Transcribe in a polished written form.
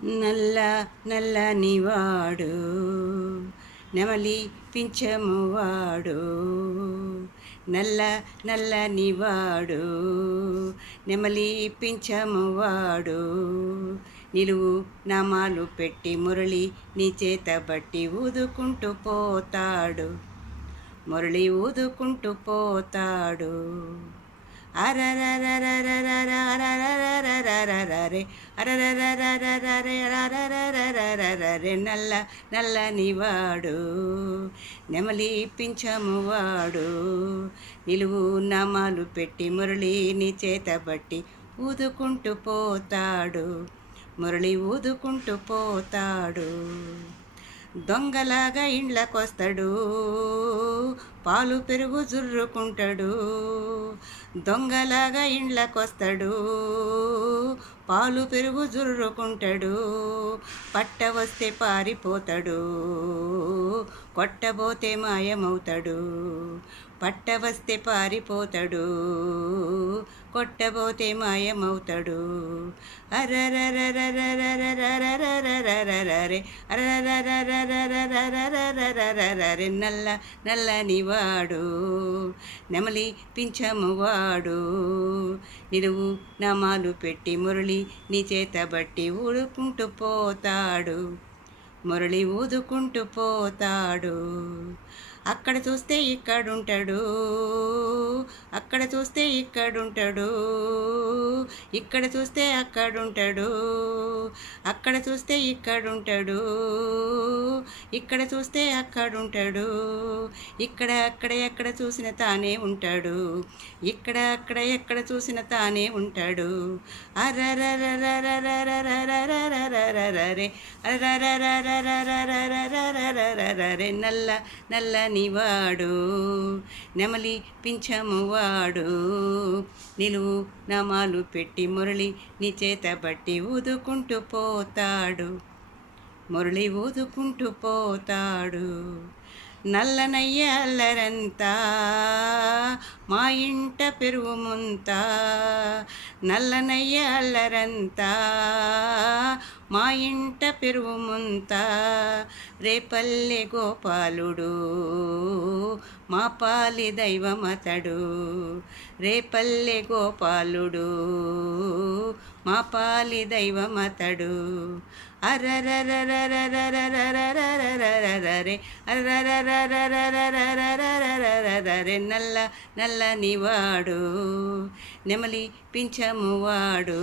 నల్ల నల్లనివాడు నెమలి పింఛమువాడు నల్ల నల్లనివాడు నెమలి పింఛమువాడు నిలువు నామాలు పెట్టి మురళి నీ చేత బట్టి ఊదుకుంటూ పోతాడు మురళి ఊదుకుంటూ పోతాడు అరరరరరరరరరరరరరే అరరరరరరరరరరరరరే నల్ల నల్లనివాడు నెమలి పింఛమువాడు నిలువు నామాలు పెట్టి మురళి నీ చేత బట్టి ఊదుకుంటూ పోతాడు మురళి ఊదుకుంటూ పోతాడు దొంగలాగా ఇండ్లకొస్తాడు పాలు పెరుగు జుర్రుకుంటాడు దొంగలాగా ఇండ్లకొస్తాడు పాలు పెరుగు జుర్రుకుంటాడు పట్ట వస్తే పారిపోతాడు కొట్టబోతే మాయమవుతాడు పట్ట వస్తే పారిపోతాడు కొట్టబోతే మాయమవుతాడు అరరరరరరరరరరరరరే అరరరరరరరరరరరరే నల్ల నల్లనివాడు నెమలి పింఛమువాడు నిలువు నామాలు పెట్టి మురళి నీ చేత బట్టి ఊదుకుంటూ పోతాడు మురళి ఊదుకుంటూ పోతాడు అక్కడ చూస్తే ఇక్కడుంటాడు అక్కడ చూస్తే ఇక్కడుంటాడు ఇక్కడ చూస్తే అక్కడుంటాడు అక్కడ చూస్తే ఇక్కడుంటాడు ఇక్కడ చూస్తే అక్కడుంటాడు ఇక్కడ అక్కడ ఎక్కడ చూసిన తానే ఉంటాడు ఇక్కడ అక్కడ ఎక్కడ చూసిన తానే ఉంటాడు అరరరరరరరరరరరరరే అరరరరరరరరరరరరే నల్ల నల్లనివాడు నెమలి పింఛమువాడు నిలువు నామాలు పెట్టి మురళి నీ చేత బట్టి ఊదుకుంటూ పోతాడు మురళి ఊదుకుంటూ పోతాడు నల్లనయ్య అల్లరంతా మా ఇంట పెరుగు ముంత నల్లనయ్య అల్లరంతా మా ఇంట పెరుగు ముంత రేపల్లె గోపాలుడు మా పాలి దైవమతడు రేపల్లె గోపాలుడు మా పాలి దైవమతడు అరరరరరరరరరరరరరే అరరరరరరరరరరరరే నల్ల నల్లనివాడు నెమలి పింఛమువాడు